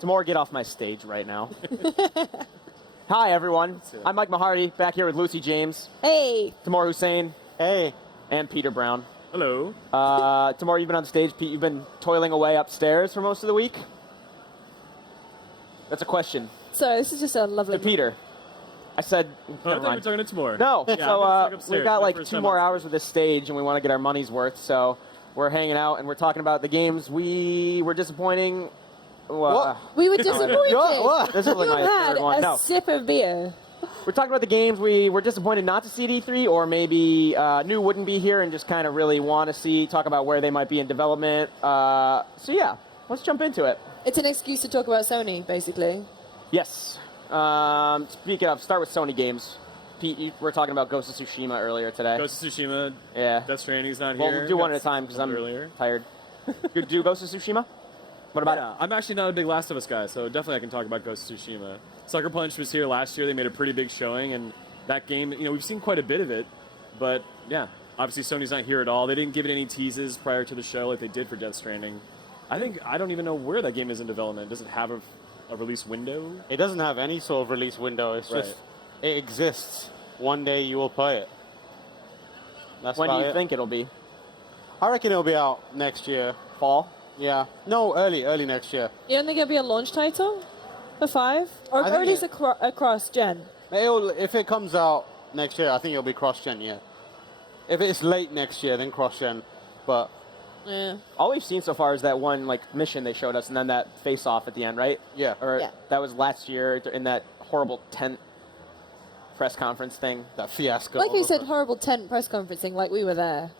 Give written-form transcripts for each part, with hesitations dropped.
Tamora, get off my stage right now. Hi, everyone. I'm Mike Mahardy, back here with Lucy James. Hey. Tamora Hussein. Hey. And Peter Brown. Hello. Tamora, you've been on stage. Pete, you've been toiling away upstairs for most of the week? That's a question. Sorry, this is just a lovely... To Peter. I said... I thought we were talking to Tamora. No. Yeah, so we've got like 2 more hours with this stage, and we want to get our money's worth, so we're hanging out, and we're talking about the games we were disappointing... What? We were disappointed. What? This is like You my had third one. a No. sip of beer. We're talking about the games we were disappointed not to see at E3, or maybe knew wouldn't be here and just kind of really want to see, talk about where they might be in development. So yeah, let's jump into it. It's an excuse to talk about Sony, basically. Yes. Speaking of, start with Sony games. Pete, you were talking about Ghost of Tsushima earlier today. Ghost of Tsushima. Yeah. Death Stranding's not Well, here. we'll do one at a time because I'm tired. You do Ghost of Tsushima? What about it? I'm actually not a big Last of Us guy, so definitely I can talk about Ghost of Tsushima. Sucker Punch was here last year. They made a pretty big showing, and that game, we've seen quite a bit of it. But, yeah, obviously Sony's not here at all. They didn't give it any teases prior to the show like they did for Death Stranding. I don't even know where that game is in development. Does it have a release window? It doesn't have any sort of release window. It's just, it exists. One day you will play it. That's When do you think it'll be? I reckon it'll be out next year. Fall? Yeah. No, early next year. You don't think it'll be a launch title for 5? Or I think at least across gen? If it comes out next year, I think it'll be cross-gen, yeah. If it's late next year, then cross-gen. But Yeah. All we've seen so far is that one mission they showed us, and then that face-off at the end, right? Yeah. Or Yeah. that was last year in that horrible tent press conference thing. that fiasco. Like we said, horrible tent press conferencing, like we were there.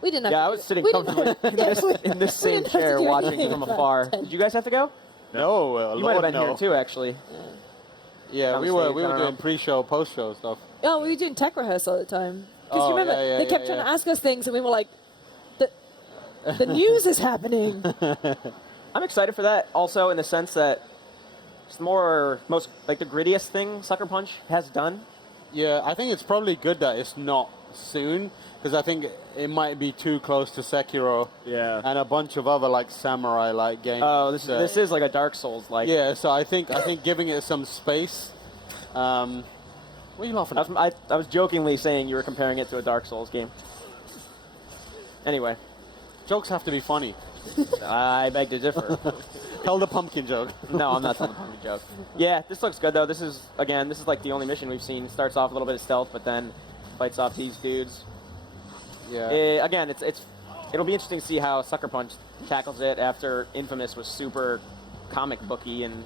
We didn't have Yeah, to I do was it. sitting We didn't comfortably have- in this same didn't have to chair do watching anything from about afar. tent. Did you guys have to go? No, You might have been here too, actually. Yeah, On we the were stage, I don't doing know. pre-show, post-show stuff. Oh, we were doing tech rehearsal at the time. Because Oh, remember, yeah, they kept trying to ask us things, and we were like, the news is happening. I'm excited for that also in the sense that it's the most like the grittiest thing Sucker Punch has done. Yeah, I think it's probably good that it's not soon, because I think it might be too close to Sekiro and a bunch of other like samurai-like games. Oh, this is like a Dark Souls like. Yeah, so I think giving it some space. What are you laughing at? I was jokingly saying you were comparing it to a Dark Souls game. Anyway, Jokes have to be funny. I beg to differ. Tell the pumpkin joke. No, I'm not telling a pumpkin joke. Yeah, this looks good though. This is like the only mission we've seen. Starts off a little bit of stealth, but then fights off these dudes. Yeah. Again, it'll be interesting to see how Sucker Punch tackles it after Infamous was super comic booky and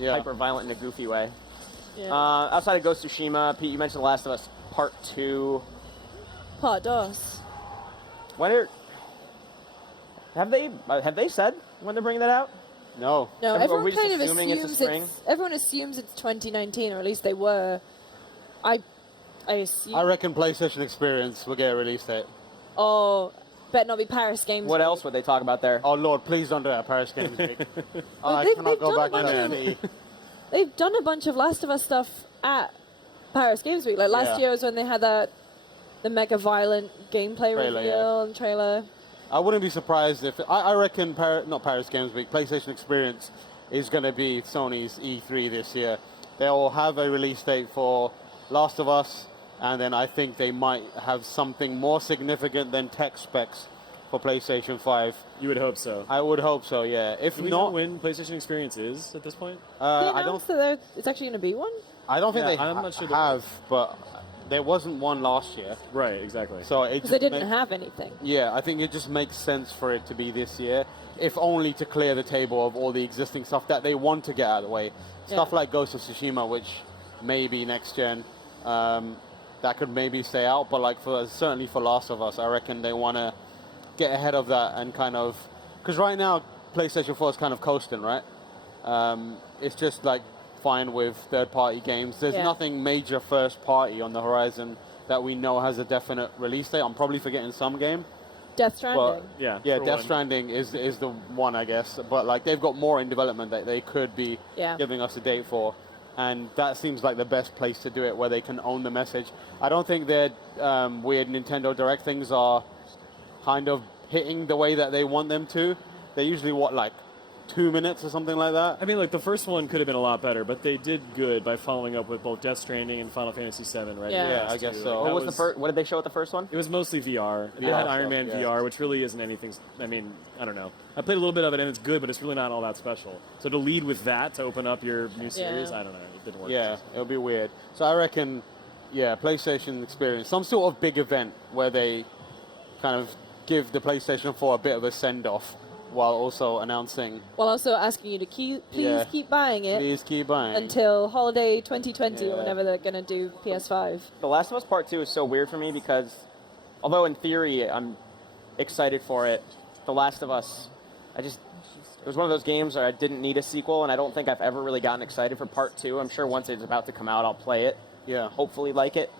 hyper violent in a goofy way. Yeah. Outside of Ghost of Tsushima, Pete, you mentioned The Last of Us Part 2. Part dos. Have they said when they're bringing that out? No. No, Are we everyone just kind of assuming it's a assumes spring? everyone assumes it's 2019, or at least they were. I assume. I reckon PlayStation Experience will get a release date. Oh, better not be Paris Games. What Week. else would they talk about there? Oh Lord, please don't do that, Paris Games Week. I they've cannot go done back a to bunch that. They've done a bunch of Last of Us stuff at Paris Games Week. Like last year was when they had the mega violent gameplay reveal and trailer. I wouldn't be surprised if I reckon not Paris Games Week, PlayStation Experience is going to be Sony's E3 this year. They'll have a release date for Last of Us, and then I think they might have something more significant than tech specs for PlayStation 5. You would hope so. I would hope so, yeah. If Do we know when PlayStation Experience is at this point? They I don't. announced that it's actually going to be one. I don't think Yeah, they I'm not sure they- have, but there wasn't one last year, Right, exactly. so it Because just they didn't have anything. Yeah, I think it just makes sense for it to be this year, if only to clear the table of all the existing stuff that they want to get out of the way. Stuff like Ghost of Tsushima, which may be next gen, that could maybe stay out, but like certainly for Last of Us, I reckon they want to get ahead of that and kind of, because right now PlayStation 4 is kind of coasting, right? It's just like fine with third-party games. There's nothing major first-party on the horizon that we know has a definite release date. I'm probably forgetting some game. Death Stranding. But Yeah, yeah, for Death one. Stranding is the one, I guess. But like they've got more in development that they could be giving us a date for, and that seems like the best place to do it, where they can own the message. I don't think their weird Nintendo Direct things are kind of hitting the way that they want them to. They're usually like 2 minutes or something like that. I mean, like the first one could have been a lot better, but they did good by following up with both Death Stranding and Final Fantasy VII, right? Yeah. Yeah, I guess so. What That was the first? What did they show at the first one? It was mostly VR. They VR had Iron stuff, Man yeah. VR, which really isn't anything. I mean, I don't know. I played a little bit of it, and it's good, but it's really not all that special. So to lead with that to open up your new series, I don't know. It didn't work. Yeah, it'll be weird. So I reckon, yeah, PlayStation experience, some sort of big event where they kind of give the PlayStation 4 a bit of a send-off while also announcing, While also asking you to please Yeah. keep buying it please keep buying. until holiday 2020 Yeah. or whenever they're going to do PS5. The Last of Us Part 2 is so weird for me because, although in theory I'm excited for it, The Last of Us, it was one of those games where I didn't need a sequel, and I don't think I've ever really gotten excited for Part 2. I'm sure once it's about to come out, I'll play it, Yeah. hopefully like it.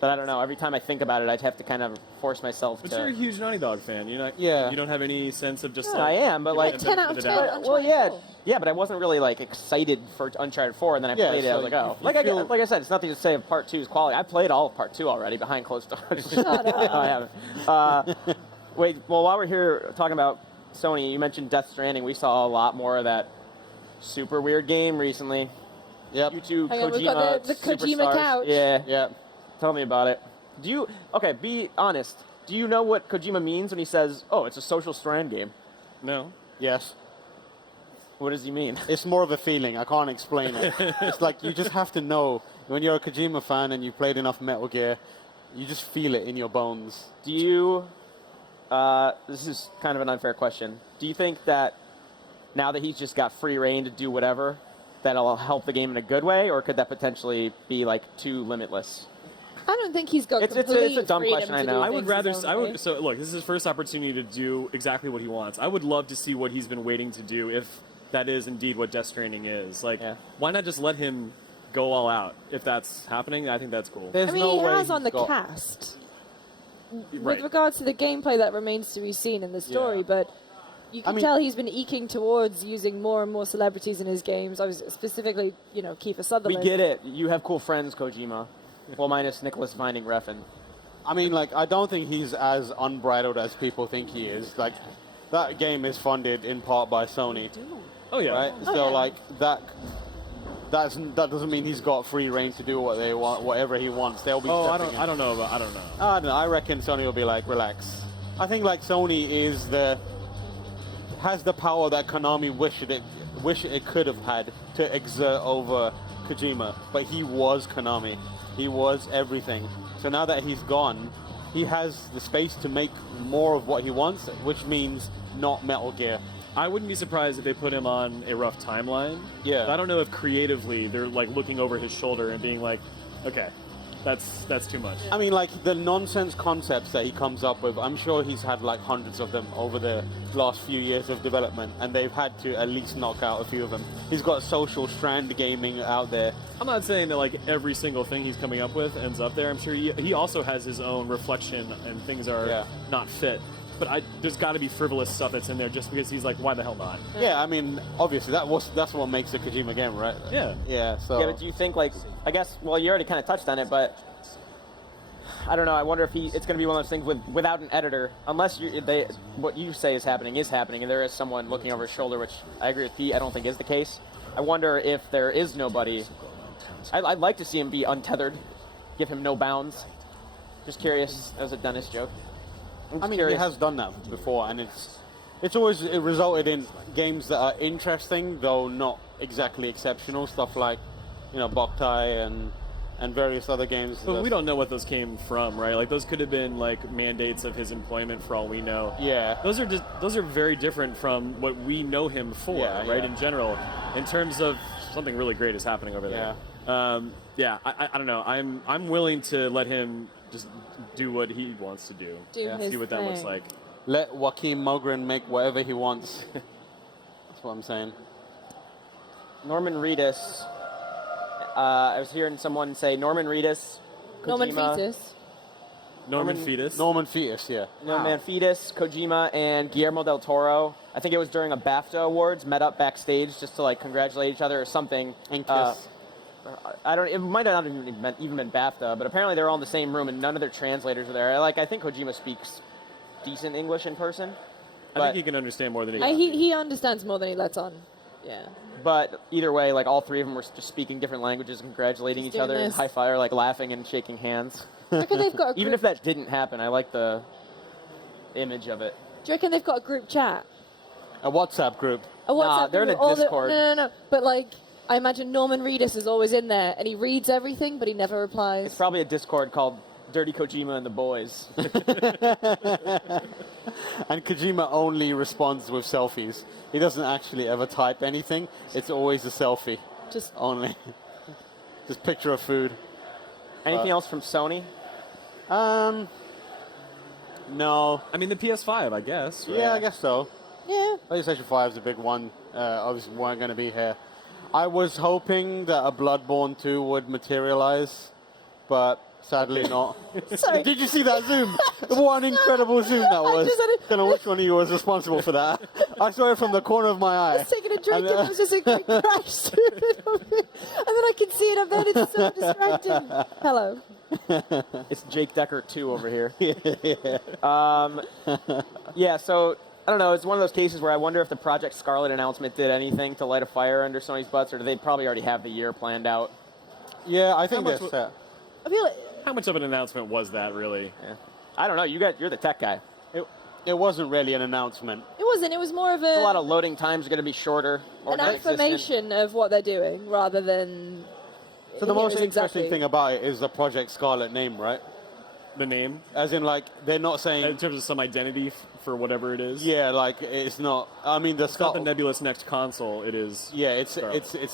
But I don't know, every time I think about it, I'd have to kind of force myself But to... you're a huge Naughty Dog fan. You're not. Yeah. You don't have any sense of just. Yeah, like, I am, but, giving like, it 10 the out of benefit 10. doubt. Well, yeah, Uncharted but I wasn't really like excited for Uncharted 4, and then I Yeah, played it. I so was like, you- oh, you like feel- I said, it's nothing to say of Part 2's quality. I played all of Part 2 already behind closed doors. Shut up. No, I haven't. Wait, well, while we're here talking about Sony, you mentioned Death Stranding. We saw a lot more of that super weird game recently. Yep. You two Hang on, we've Kojima got the Kojima superstars. couch. Yeah, Yep. tell me about it. Okay, be honest. Do you know what Kojima means when he says, "Oh, it's a social strand game"? No. Yes. What does he mean? It's more of a feeling. I can't explain it. It's like you just have to know. When you're a Kojima fan and you played enough Metal Gear, you just feel it in your bones. Do you, this is kind of an unfair question. Do you think that now that he's just got free reign to do whatever, that'll help the game in a good way, or could that potentially be like too limitless? I don't think he's got It's a complete dumb freedom question, I to know. do I would things rather. his own way. So look, this is his first opportunity to do exactly what he wants. I would love to see what he's been waiting to do if that is indeed what Death Stranding is. Like, Yeah. why not just let him go all out? If that's happening, I think that's cool. There's I mean, no he way has on the he's got- cast. Right. With regards to the gameplay, that remains to be seen in the story, Yeah. but you can I mean- tell he's been eking towards using more and more celebrities in his games. I was specifically, Kiefer We Sutherland. get it. You have cool friends, Kojima. Well, minus Nicholas Winding Refn. I mean, like, I don't think he's as unbridled as people think he is. Like, that game is funded in part by Sony, Oh yeah. right? Oh, So, yeah. like, that doesn't mean he's got free reign to do what they want, whatever he wants. They'll be. Oh, I stepping in. don't know. I don't know. I reckon Sony will be like, relax. I think like Sony has the power that Konami wish it could have had to exert over Kojima, but he was Konami. He was everything. So now that he's gone, he has the space to make more of what he wants, which means not Metal Gear. I wouldn't be surprised if they put him on a rough timeline. Yeah. But I don't know if creatively they're like looking over his shoulder and being like, okay, that's too much. I mean, like, the nonsense concepts that he comes up with, I'm sure he's had, like, hundreds of them over the last few years of development, and they've had to at least knock out a few of them. He's got social strand gaming out there. I'm not saying that like every single thing he's coming up with ends up there. I'm sure he also has his own reflection and things are Yeah. not fit. But there's got to be frivolous stuff that's in there just because he's like, why the hell not? Yeah, I mean, obviously, that's what makes a Kojima game, right? Yeah. Yeah, so... Yeah, but do you think, like, I guess, well, you already kind of touched on it, but I don't know. I wonder if it's going to be one of those things without an editor, unless what you say is happening, and there is someone looking over his shoulder, which I agree with Pete, I don't think is the case. I wonder if there is nobody. I'd like to see him be untethered, give him no bounds. Just curious. That was a Dennis joke. I'm I mean, curious. he has done that before, and it's always resulted in games that are interesting, though not exactly exceptional. Stuff like, Boktai and various other games. But we don't know what those came from, right? Like those could have been like mandates of his employment for all we know. Yeah. Those are very different from what we know him for, Yeah, right? yeah. In general, in terms of something really great is happening over there. I don't know. I'm willing to let him just do what he wants to do. his See what that looks thing. like. Let Joaquin Mogren make whatever he wants. That's what I'm saying. Norman Reedus. I was hearing someone say Norman Reedus, Norman Kojima, Fetus. Norman Norman- Fetus. Norman Fetus, yeah. Norman Reedus, Kojima, and Guillermo del Toro. I think it was during a BAFTA Awards, met up backstage just to like congratulate each other or something. And kiss. I don't. It might not have even been BAFTA, but apparently they're all in the same room and none of their translators are there. I think Kojima speaks decent English in person. I think he can understand more than he. He understands more than he lets on. Yeah. But either way, like all three of them were just speaking different languages, congratulating Just each other, doing and this. high fire, like laughing and shaking hands. Do you reckon they've got a Even group, if that didn't happen, I like the image of it. do you reckon they've got a group chat? A WhatsApp group. A WhatsApp they're in group, a Discord. No. But like, I imagine Norman Reedus is always in there, and he reads everything, but he never replies. It's probably a Discord called Dirty Kojima and the Boys. And Kojima only responds with selfies. He doesn't actually ever type anything. It's always a selfie. Just Only. Just picture of food. Anything else from Sony? No. I mean, the PS5, I guess. Right? Yeah, I guess so. yeah. PlayStation 5 is a big one. Obviously, weren't going to be here. I was hoping that a Bloodborne 2 would materialize, but sadly not. Sorry. Did you see that zoom? What an incredible zoom that was. just had a- Don't know which one of you was responsible for that. I saw it from the corner of my I eye. was taking a drink And, and it was just a quick crash through it. And then I can see it up there and it's so distracting. Hello. It's Jake Decker 2 over here. Yeah, so, I don't know, it's one of those cases where I wonder if the Project Scarlet announcement did anything to light a fire under Sony's butts, or do they probably already have the year planned out? Yeah, I think How much they're set. I feel like How much of an announcement was that, really? Yeah. I don't know, you're the tech guy. It wasn't really an announcement. it wasn't. It was more of A lot of loading times are going to be shorter. Or an non-existent. affirmation of what they're doing rather than. So the most here's interesting exactly- thing about it is the Project Scarlet name, right? The name, As in, like, they're not saying... in terms of some identity for whatever it is. Yeah, like, it's not... I mean, the It's not the Scarlet... nebulous next console. It is. Yeah, it's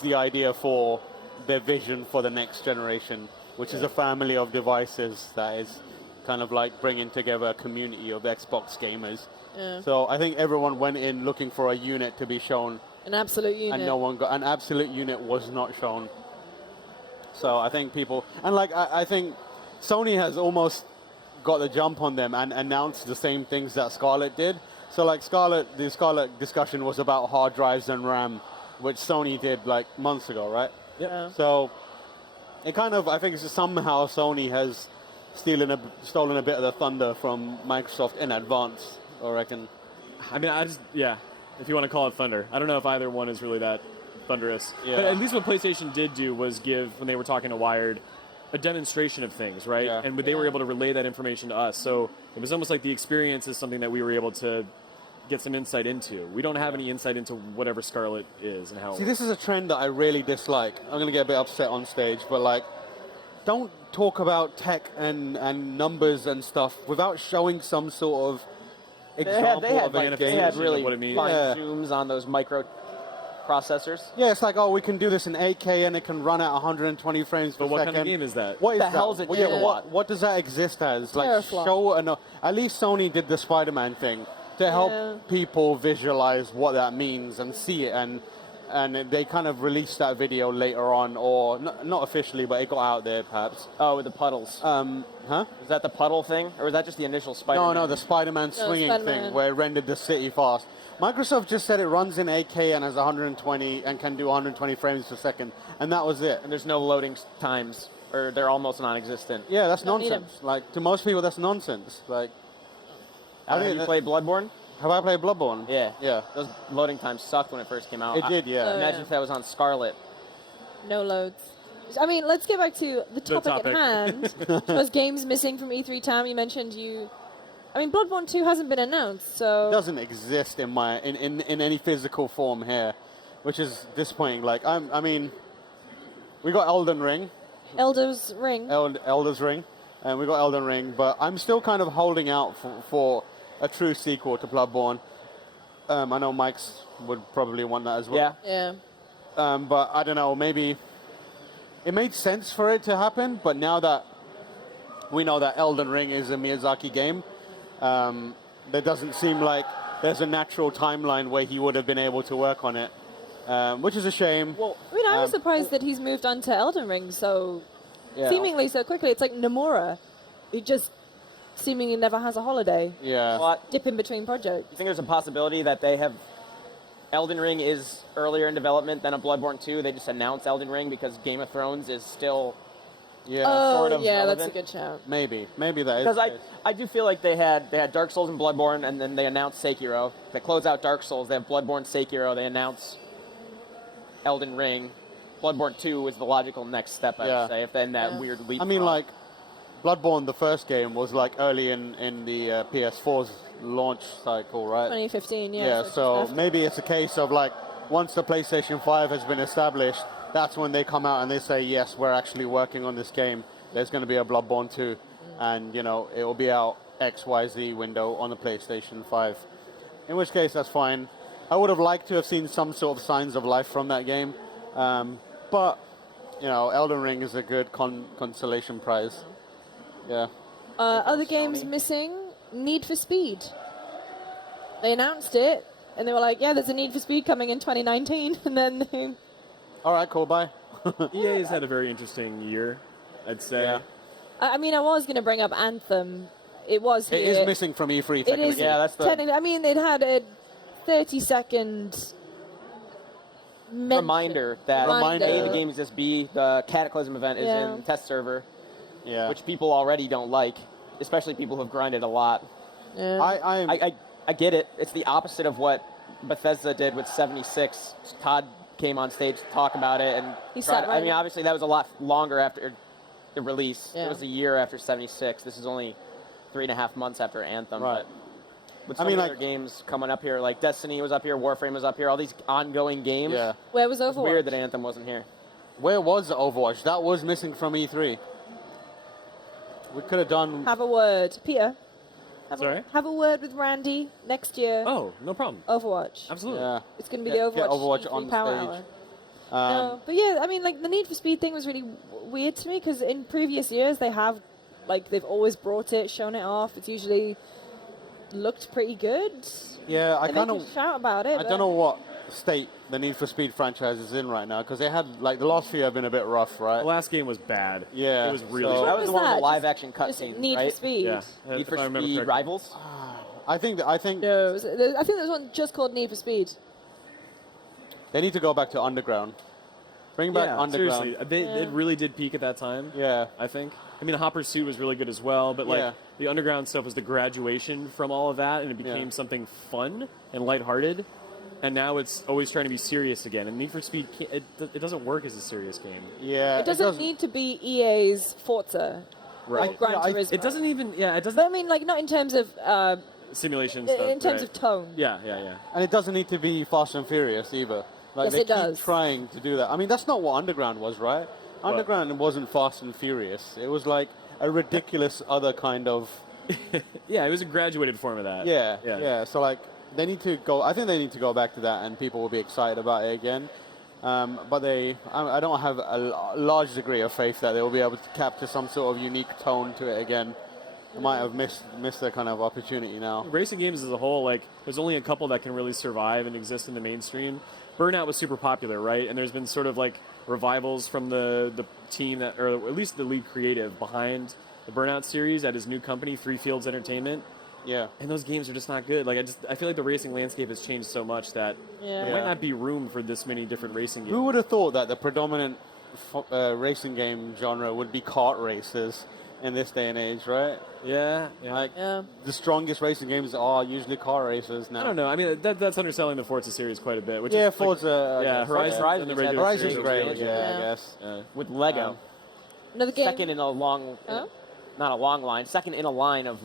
the idea for their vision for the next generation, which is a family of devices that is kind of like bringing together a community of Xbox gamers. Yeah. So I think everyone went in looking for a unit to be shown, An absolute unit. and no one got an absolute unit was not shown. So I think people and like I think Sony has almost got the jump on them and announced the same things that Scarlett did. So like the Scarlett discussion was about hard drives and RAM, which Sony did like months ago, right? Yeah. So it kind of, I think it's somehow Sony has stolen a bit of the thunder from Microsoft in advance, I reckon. I mean, yeah, if you want to call it thunder. I don't know if either one is really that thunderous. Yeah. But at least what PlayStation did do was give, when they were talking to Wired, a demonstration of things, right? Yeah. And they were able to relay that information to us. So it was almost like the experience is something that we were able to get some insight into. We don't have any insight into whatever Scarlet is and how. See, this is a trend that I really dislike. I'm going to get a bit upset on stage, but like, don't talk about tech and numbers and stuff without showing some sort of example They had of a they game. had really what it means. fine Yeah. zooms on those micro processors. Yeah, it's like, oh, we can do this in 8K and it can run at 120 frames per But what second. kind of game is that? What is The that? hell's it Well, yeah, doing? what does that exist as? Like, Teraflop. show at least Sony did the Spider-Man thing to help Yeah. people visualize what that means and see it, and they kind of released that video later on, or not officially, but it got out there perhaps. Oh, with the puddles. Huh? Is that the puddle thing, or was that just the initial Spider-Man? No, the Spider-Man swinging Spider-Man. thing where it rendered the city fast. Microsoft just said it runs in 8K and has 120 and can do 120 frames per second, and that was it. And there's no loading times, or they're almost non-existent. Yeah, that's Don't need nonsense. Like, to most people, that's nonsense. Like, Have think you that- played Bloodborne? have I played Bloodborne? Yeah. Yeah. Those loading times sucked when it first came out. It did, yeah. Imagine if that was on Scarlet. No loads. I mean, let's get back to the topic topic. at hand. Was games missing from E3? Tam, you mentioned I mean, Bloodborne 2 hasn't been announced, so. It doesn't exist in any physical form here, which is disappointing. Like, I mean, we got Elden Ring, Elder's Ring. Elder's Ring, and we got Elden Ring, but I'm still kind of holding out for a true sequel to Bloodborne. I know Mike's would probably want that as well. Yeah. Yeah. But I don't know, maybe it made sense for it to happen, but now that we know that Elden Ring is a Miyazaki game, there doesn't seem like there's a natural timeline where he would have been able to work on it, which is a shame. Well, I mean, I was surprised that he's moved on to Elden Ring so Yeah. seemingly so quickly. It's like Nomura. He just seemingly never has a holiday. Yeah. well, Dip in between projects. you think there's a possibility that they have Elden Ring is earlier in development than a Bloodborne 2? They just announced Elden Ring because Game of Thrones is still Yeah, Oh, sort of yeah, that's a relevant. good shout. maybe that is. Because the case. I do feel like they had Dark Souls and Bloodborne, and then they announced Sekiro. They close out Dark Souls. They have Bloodborne, Sekiro. They announce Elden Ring. Bloodborne 2 is the logical next step, I Yeah. would say, if then that Yeah. weird leap. I mean, like, Bloodborne, the first game, was like early in the PS4's launch cycle, right? 2015, yeah. Yeah, just so after. maybe it's a case of like, once the PlayStation 5 has been established, that's when they come out and they say, yes, we're actually working on this game. There's going to be a Bloodborne 2, and, you know, it will be out XYZ window on the PlayStation 5. In which case, that's fine. I would have liked to have seen some sort of signs of life from that game. But, you know, Elden Ring is a good consolation prize. Yeah. Other games missing, Need for Speed. They announced it, and they were like, yeah, there's a Need for Speed coming in 2019, and then they... All right, cool, bye. EA's had a very interesting year, I'd say. Yeah. I mean, I was going to bring up Anthem. It was here. It is missing from E3, It technically. is Yeah, that's the- technically. I mean, it had a 30-second reminder that Reminder. A, the game exists, B, the Cataclysm event is Yeah. in test server, Yeah. which people already don't like, especially people who've grinded a lot. Yeah. I get it. It's the opposite of what Bethesda did with 76. Todd came on stage to talk about it, and He tried- sat right I mean, in- obviously that was a lot longer after the release. Yeah. It was a year after 76. This is only 3.5 months after Anthem. Right. But with I some mean, other like- games coming up here, like Destiny was up here, Warframe was up here, all these ongoing games. Yeah. Where was It's Overwatch? weird that Anthem wasn't here. Where was Overwatch? That was missing from E3. We could have done... Have a word. Peter. Sorry? Have a word with Randy next year. Oh, no problem. Overwatch. Absolutely. Yeah. It's going to be Get the Overwatch, Overwatch E3 on Power stage. Hour. No, but yeah, I mean, like the Need for Speed thing was really weird to me because in previous years they have, like, they've always brought it, shown it off. It's usually looked pretty good. Yeah, I They kind make of... a shout about it. I but- don't know what state the Need for Speed franchise is in right now, because they had, like, the last few have been a bit rough, right? The last game was bad. Yeah, It was really so- bad. That was the one with the Just live action just cutscenes, Need right? for Speed. Yeah. Need if for I remember Speed correctly. Rivals. I think No, I think there was one just called Need for Speed. they need to go back to Underground. Bring back Yeah, Underground. seriously. It really did peak at that time. Yeah. I think. I mean, Hopper's Suit was really good as well, but like Yeah. the underground stuff was the graduation from all of that, and it became Yeah. something fun and lighthearted. And now it's always trying to be serious again. And Need for Speed, it doesn't work as a serious game. Yeah. It doesn't need to be EA's Forza or Gran yeah, Turismo. It doesn't even. Yeah, it doesn't. But I mean, like, not in terms of Simulation stuff. in terms right. of tone. Yeah, yeah, yeah. And it doesn't need to be Fast and Furious either. Like, Yes, they it keep does. trying to do that. I mean, that's not what Underground was, right? Underground wasn't Fast and Furious. It was like a ridiculous other kind of... Yeah, it was a graduated form of that. Yeah. So, like, they need to go... I think they need to go back to that, and people will be excited about it again. But I don't have a large degree of faith that they will be able to capture some sort of unique tone to it again. They might have missed their kind of opportunity now. Racing games as a whole, like, there's only a couple that can really survive and exist in the mainstream. Burnout was super popular, right? And there's been sort of like revivals from the team that, or at least the lead creative behind the Burnout series at his new company, Three Fields Entertainment. Yeah. And those games are just not good. Like, I feel like the racing landscape has changed so much that Yeah. there might not be room for this many different racing games. Who would have thought that the predominant racing game genre would be kart races in this day and age, right? Yeah. Like, Yeah. the strongest racing games are usually car races now. I don't know. I mean, that's underselling the Forza series quite a bit. Which Yeah, is, Forza. Like, yeah, Horizon. Horizon's and the had- regular Horizon's series. great, Yeah. I guess. With Lego. Another game. Second in a long, Huh? not a long line, second in a line of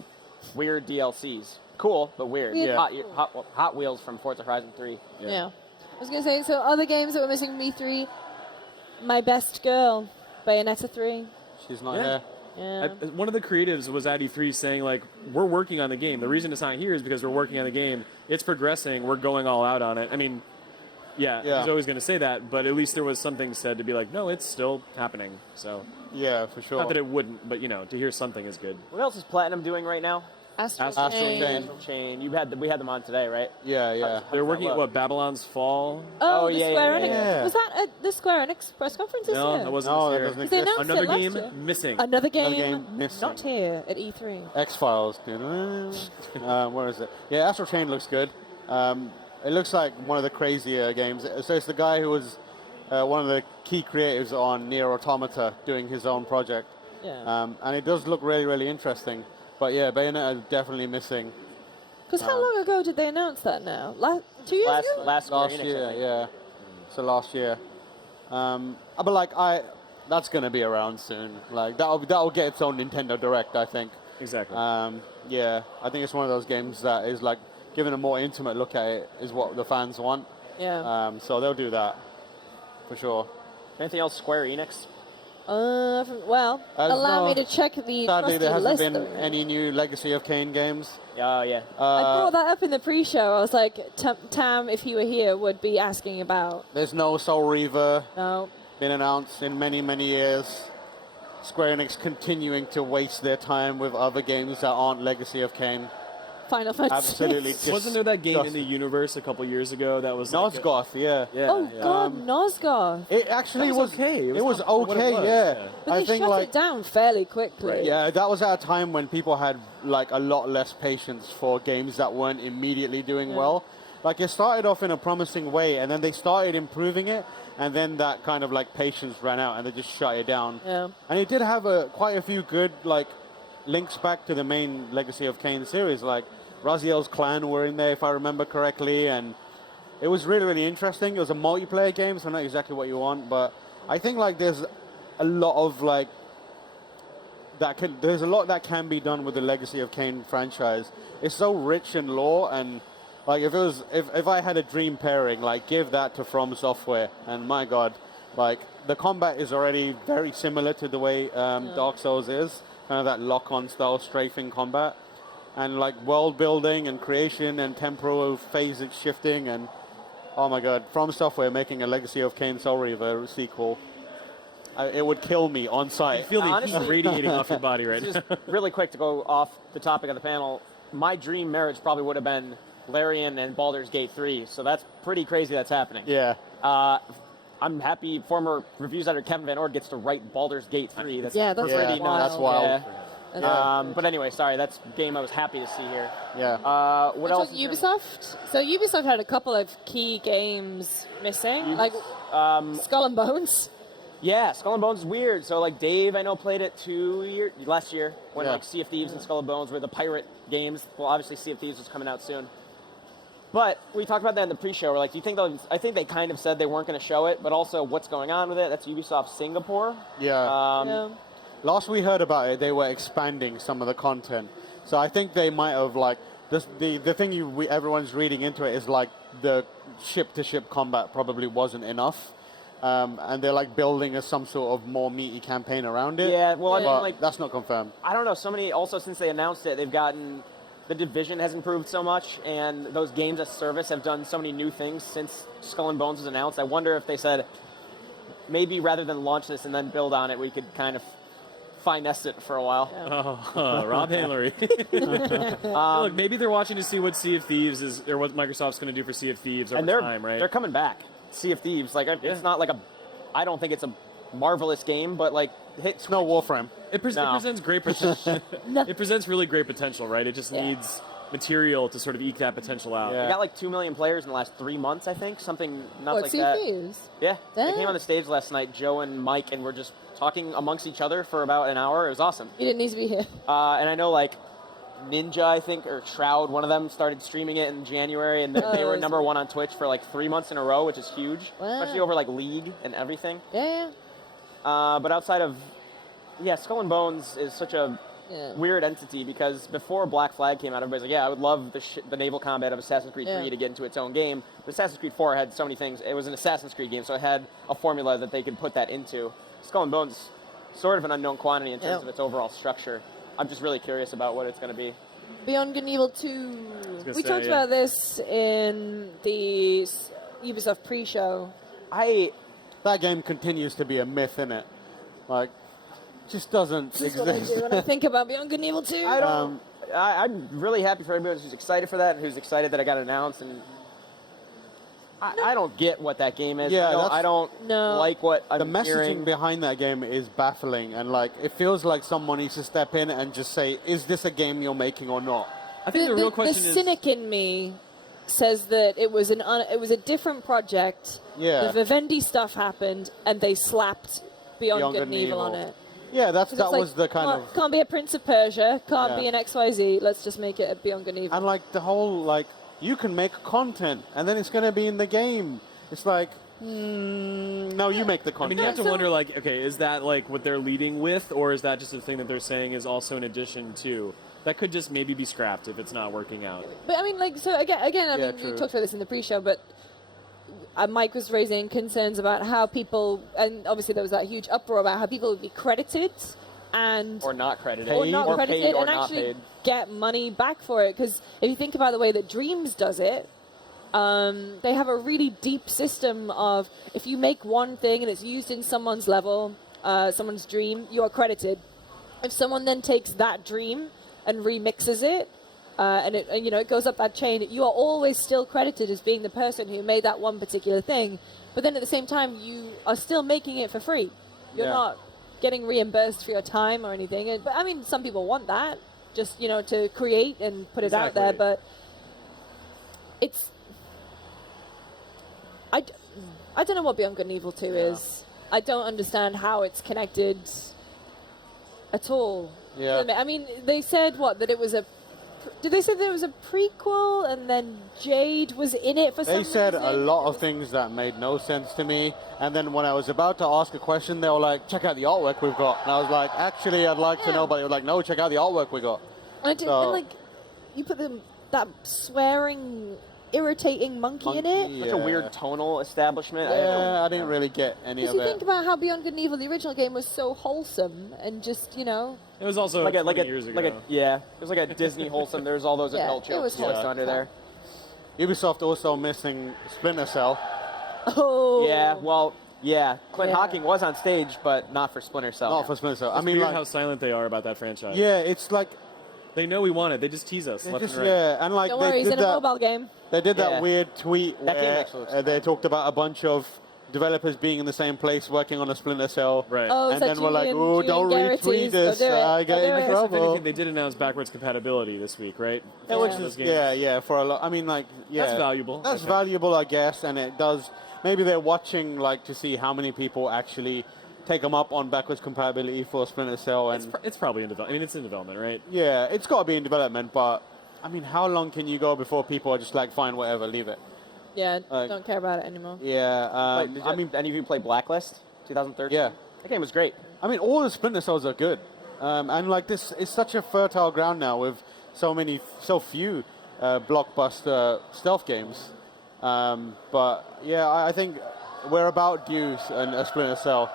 weird DLCs. Cool, but weird. Weird. Hot Wheels from Forza Horizon 3. Yeah. I was going to say, so other games that were missing from E3, My Best Girl, Bayonetta 3. She's not Yeah. here. Yeah. One of the creatives was at E3 saying, like, we're working on the game. The reason it's not here is because we're working on the game. It's progressing. We're going all out on it. I mean, yeah. He's always going to say that, but at least there was something said to be like, no, it's still happening. So, Yeah, for sure. not that it wouldn't, but, to hear something is good. What else is Platinum doing right now? Astral Astral Chain. Chain. Astral Chain. We had them on today, right? Yeah. They're working at, look? what, Babylon's Fall? Oh, Oh, the yeah, Square yeah, Enix. yeah. Was that at the Square Enix press conference this No, year? that wasn't No, this that year. doesn't They exist. announced Another it last game year. missing. Another game, game missing. not here at E E3. X-Files. Where is it? Yeah, Astral Chain looks good. It looks like one of the crazier games. So it's the guy who was one of the key creatives on Nier Automata doing his own project. Yeah. And it does look really, really interesting. But yeah, Bayonetta is definitely missing. Because how long ago did they announce that now? 2 years ago? Last Square Last Enix, I year, think. yeah. So last year. But like that's gonna be around soon. Like that'll get its own Nintendo Direct, I think. Exactly. Yeah, I think it's one of those games that is like giving a more intimate look at it is what the fans want. Yeah. So they'll do that for sure. Anything else Square Enix? Well, As allow me no- to check the Sadly, there trusty hasn't list. been any new Legacy of Kain games. Yeah. I brought that up in the pre-show. I was like, Tam, if he were here, would be asking about. There's no Soul Reaver No. been announced in many, many years. Square Enix continuing to waste their time with other games that aren't Legacy of Kain. Final Fantasy. Absolutely. Wasn't there that game in the disgusting. universe a couple years ago that was like Nosgoth, yeah. yeah. Oh yeah. God, Nosgoth. It actually That was okay. It was not for what it okay, was, yeah. yeah. But I they think shut like it down fairly quickly. yeah, that was at a time when people had like a lot less patience for games that weren't immediately doing well. Like it started off in a promising way, and then they started improving it, and then that kind of like patience ran out, and they just shut it down. Yeah. And it did have quite a few good like links back to the main Legacy of Kain series. Like Raziel's clan were in there, if I remember correctly, and it was really, really interesting. It was a multiplayer game, so not exactly what you want, but I think like there's a lot of like there's a lot that can be done with the Legacy of Kain franchise. It's so rich in lore, and like if I had a dream pairing, like give that to FromSoftware, and my God, like the combat is already very similar to the way Dark Souls is, kind of that lock-on style strafing combat, and like world building and creation and temporal phases shifting, and oh my God, FromSoftware making a Legacy of Kain Soul Reaver sequel. It would kill me on I sight. feel the Honestly- heat radiating off your body right Just now. really quick to go off the topic of the panel, my dream marriage probably would have been Larian and Baldur's Gate 3, so that's pretty crazy that's happening. Yeah. I'm happy former reviews editor Kevin Van Ord gets to write Baldur's Gate 3. That's Yeah, that's pretty wild. That's wild. That's Yeah. But anyway, sorry, that's a game I was happy to see here. Yeah. What Which else? was Ubisoft? So Ubisoft had a couple of key games missing, like Skull and Bones. Yeah, Skull and Bones is weird. So like Dave, I know played it last year when Yeah. like Sea of Thieves and Skull and Bones were the pirate games. Well, obviously Sea of Thieves was coming out soon. But we talked about that in the pre-show. We're like, do you think I think they kind of said they weren't going to show it, but also what's going on with it? That's Ubisoft Singapore. Yeah. Yeah. Last we heard about it, they were expanding some of the content. So I think they might have like the thing everyone's reading into it is like the ship-to-ship combat probably wasn't enough, and they're like building some sort of more meaty campaign around it. Yeah, well, I mean, But like, that's not confirmed. I don't know. So many, also since they announced it, they've gotten, the Division has improved so much, and those games as service have done so many new things since Skull and Bones was announced. I wonder if they said, maybe rather than launch this and then build on it, we could kind of finesse it for a while. Oh, Rob Handlery. Look, maybe they're watching to see what Sea of Thieves is, or what Microsoft's going to do for Sea of Thieves over And they're time, right? they're coming back. Sea of Thieves, like it's not like I don't think it's a marvelous game, but like It's no Warframe. It No. presents great potential. It presents really great potential, right? It just needs material to sort of eke that potential out. Yeah. They got like 2 million players in the last 3 months, I think, something nuts What, like Sea of that. Thieves? Yeah, they Damn. came on the stage last night, Joe and Mike, and we're just talking amongst each other for about an hour. It was awesome. You didn't need to be here. And I know like Ninja, I think, or Shroud, one of them started streaming it in January, and they were number one on Twitch for like 3 months in a row, which is huge, Wow. especially over like League and everything. Yeah. But outside of, Skull and Bones is such a Yeah. weird entity because before Black Flag came out, everybody's like, yeah, I would love the naval combat of Assassin's Creed 3 Yeah. to get into its own game. But Assassin's Creed 4 had so many things. It was an Assassin's Creed game, so it had a formula that they could put that into. Skull and Bones, sort of an unknown quantity in terms Yeah. of its overall structure. I'm just really curious about what it's going to be. Beyond Good and Evil 2. gonna We say, talked yeah. about this in the Ubisoft pre-show. That game continues to be a myth, innit? Like, just doesn't This is what I exist. do when I think about Beyond Good and Evil 2. I don't. I'm really happy for everybody who's excited for that, and who's excited that I got it announced. And I don't get what that game is. Yeah, I don't No. like what I'm The messaging hearing. behind that game is baffling, and like it feels like someone needs to step in and just say, "Is this a game you're making or not?" I think the real question the is... cynic in me says that it was it was a different project. Yeah. The Vivendi stuff happened, and they slapped Beyond Good and Evil on it. Yeah, that 'Cause it's like, was the kind of... can't be a Prince of Persia, can't Yeah. be an XYZ. Let's just make it a Beyond Good and Evil. And like the whole, like, you can make content and then it's going to be in the game. It's like, no, you make the I content. mean, you have to wonder, like, okay, is that like what they're leading with, or is that just a thing that they're saying is also an addition to? That could just maybe be scrapped if it's not working out. But I mean, like, so again, I Yeah, mean, true. you talked about this in the pre-show, but Mike was raising concerns about how people, and obviously there was that huge uproar about how people would be credited and Or not credited. or not or credited paid or and not actually paid. get money back for it. Because if you think about the way that Dreams does it, they have a really deep system of if you make one thing and it's used in someone's level, someone's dream, you are credited. If someone then takes that dream and remixes it, and it goes up that chain, you are always still credited as being the person who made that one particular thing. But then at the same time, you are still making it for free. You're Yeah. not getting reimbursed for your time or anything. But I mean, some people want that, just to create and put it out there. Exactly. But it's I don't know what Beyond Good and Evil 2 is. I don't understand how it's connected at all. Yeah. I mean, they said that it was a. Did they say there was a prequel and then Jade was in it for some They said reason? a lot of things that made no sense to me, and then when I was about to ask a question, they were like, check out the artwork we've got. And I was like, actually, I'd like to know, but they were like, no, check out the artwork we got. And So- like, you put that swearing, irritating monkey in it. Monkey, Such a weird tonal establishment. Yeah, I didn't really get any Because of you think it. about how Beyond Good and Evil, the original game, was so wholesome and just, It was also Like 20 years ago. it was like a Disney wholesome. There's all those Yeah, adult it was jokes mixed wholesome. under there. Ubisoft also missing Splinter Cell. Oh. Yeah, well, yeah. Clint Yeah. Hawking was on stage, but not for Splinter Cell. Not for Splinter Cell. I It's mean, weird like, how silent they are about that franchise. yeah, it's like, They know we want it. They just tease us they left just, and right. yeah, and like Don't they worry, he's did in a that. mobile game. They did Yeah. that weird tweet That game where actually looks they talked about a bunch of developers being in the same place working on a Splinter Cell. Right. Oh, And is that then we're like, Julian- oh, Julian don't Garrity's? retweet Go this. do it. I Go get do in it. If trouble. anything, they did announce backwards compatibility this week, right? Yeah, For which those is, games. yeah, for a lot. I mean, like, yeah. That's valuable. That's Okay. valuable, I guess, and it does. Maybe they're watching, like, to see how many people actually take them up on backwards compatibility for Splinter Cell. And It's probably in development. I mean, it's in development, right? yeah, it's got to be in development, but I mean, how long can you go before people are just like, fine, whatever, leave it? Yeah, Like- don't care about it anymore. Yeah, I mean, any of you play Blacklist 2013? Yeah. That game was great. I mean, all the Splinter Cells are good, and like this is such a fertile ground now with so few blockbuster stealth games. But yeah, I think we're about due a Splinter Cell.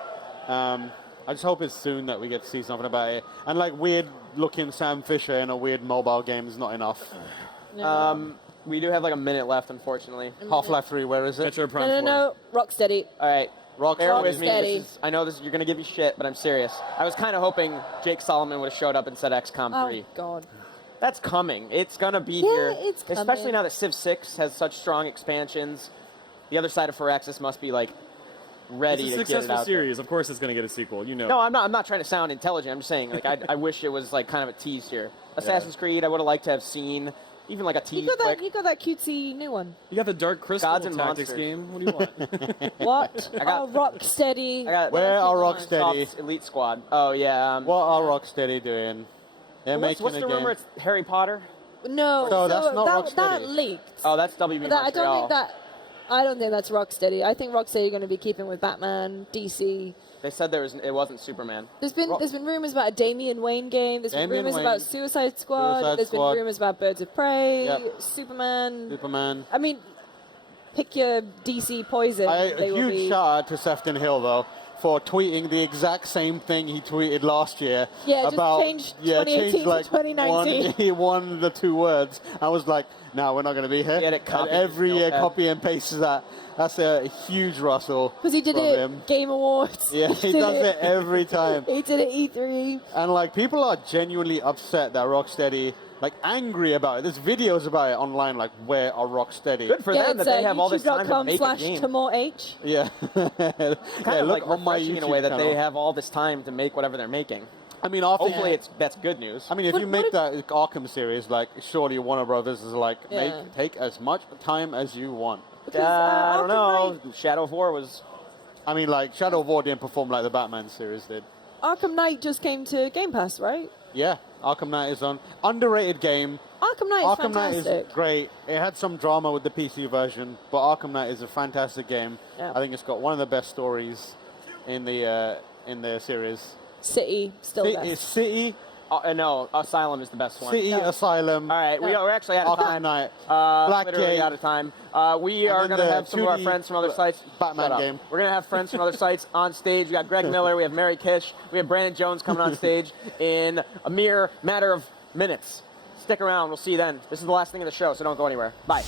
I just hope it's soon that we get to see something about it. And like weird-looking Sam Fisher in a weird mobile game is not enough. No. We do have like a minute left, unfortunately. Half-Life 3, where is it? Metro Prime no, 4. no, Rocksteady. All right. Bear with me. Rocksteady. I know you're going to give me shit, but I'm serious. I was kind of hoping Jake Solomon would have showed up and said XCOM 3. Oh, God. That's coming. It's going to be Yeah, here. it's coming. Especially now that Civ 6 has such strong expansions. The other side of Firaxis must be like ready It's a to get it successful out there. series. Of course, it's going to get a sequel. You know. No, I'm not trying to sound intelligent. I'm just saying, like, I wish it was like kind of a tease here. Assassin's Creed, I would have liked to have seen, even like a tease. You quick. got that cutesy new one. You got the Dark Crystal Gods and Tactics Monsters. game. What do you want? What? I got- Rocksteady. I got Where are Soft Rocksteady? Elite Squad. Oh yeah. What are Rocksteady doing? They're what's making the a game. rumor? It's Harry Potter. No, No, that's not that Rocksteady. leaked. Oh, that's WB But that, Montreal. I don't think that's Rocksteady. I think Rocksteady are going to be keeping with Batman, DC. They said it wasn't Superman. There's been rumors about a Damian Wayne game. There's been Damian rumors Wayne. about Suicide Squad. Suicide There's Squad. been rumors about Birds of Prey, Yep. Superman. Superman. I mean, pick your DC poison. A they will huge be. shout out to Sefton Hill though for tweeting the exact same thing he tweeted last year. Yeah, just about changed 2018 changed to like 2019. He won the two words. I was like, no, we're not going to be here. He had it And copied, every year, notepad. copy and paste that. That's a huge Russell. Because he did from it him. Game Awards. Yeah, he did does it every time. He did it E3. And like people are genuinely upset that Rocksteady, like angry about it. There's videos about it online, like where are Rocksteady? Good for them that they have all this time to make a game. youtube.com/TamorH. Yeah. Kind yeah, of look like on my refreshing YouTube in a way that channel. they have all this time to make whatever they're making. I mean, after Hopefully, that's good news. I mean, if What- you what make did- that Arkham series, like surely Warner Brothers is like, Yeah. take as much time as you want. Because, I don't Arkham know. Shadow of War was. I mean, like Shadow of War didn't perform like the Batman series did. Arkham Knight just came to Game Pass, right? Yeah, Arkham Knight is on. Underrated game. Arkham Knight is Arkham Knight fantastic. is great. It had some drama with the PC version, but Arkham Knight is a fantastic game. Yeah. I think it's got one of the best stories in the series. City, still It's best. City, No, Asylum is the best one. City, No. Asylum, All right, we're actually out of Arkham time. Knight, Black Literally Gate, out of time. We and are then going to the have some of our 2D friends from other sites. Batman Shut up. game. We're going to have friends from other sites on stage. We got Greg Miller, we have Mary Kish, we have Brandon Jones coming on stage in a mere matter of minutes. Stick around. We'll see you then. This is the last thing of the show, so don't go anywhere. Bye.